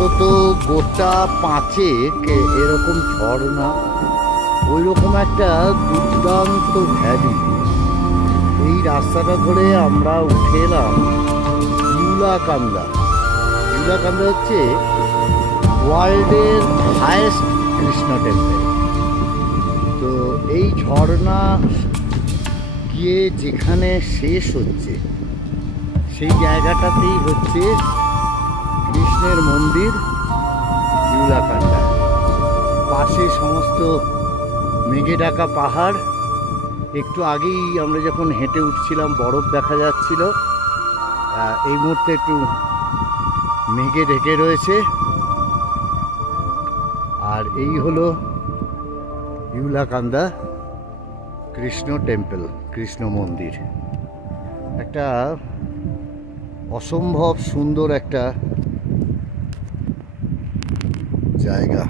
অন্তত গোটা 5 এরকম ঝর্ণা, ওই রকম একটা দুর্দান্ত ভ্যালি। এই রাস্তাটা ধরে আমরা উঠে এলাম ইউলাকান্দা। ইউলাকান্দা হচ্ছে ওয়ার্ল্ডের হায়েস্ট কৃষ্ণ টেম্পল। তো এই ঝর্ণা গিয়ে যেখানে শেষ হচ্ছে সেই জায়গাটাতেই হচ্ছে কৃষ্ণের মন্দির ইউলাকান্দা। পাশে সমস্ত মেঘে ঢাকা পাহাড়। একটু আগেই আমরা যখন হেঁটে উঠছিলাম বরফ দেখা যাচ্ছিল, এই মুহূর্তে একটু মেঘে ঢেকে রয়েছে। আর এই হলো ইউলাকান্দা কৃষ্ণ টেম্পল, কৃষ্ণ মন্দির। একটা অসম্ভব সুন্দর একটা জায়গা।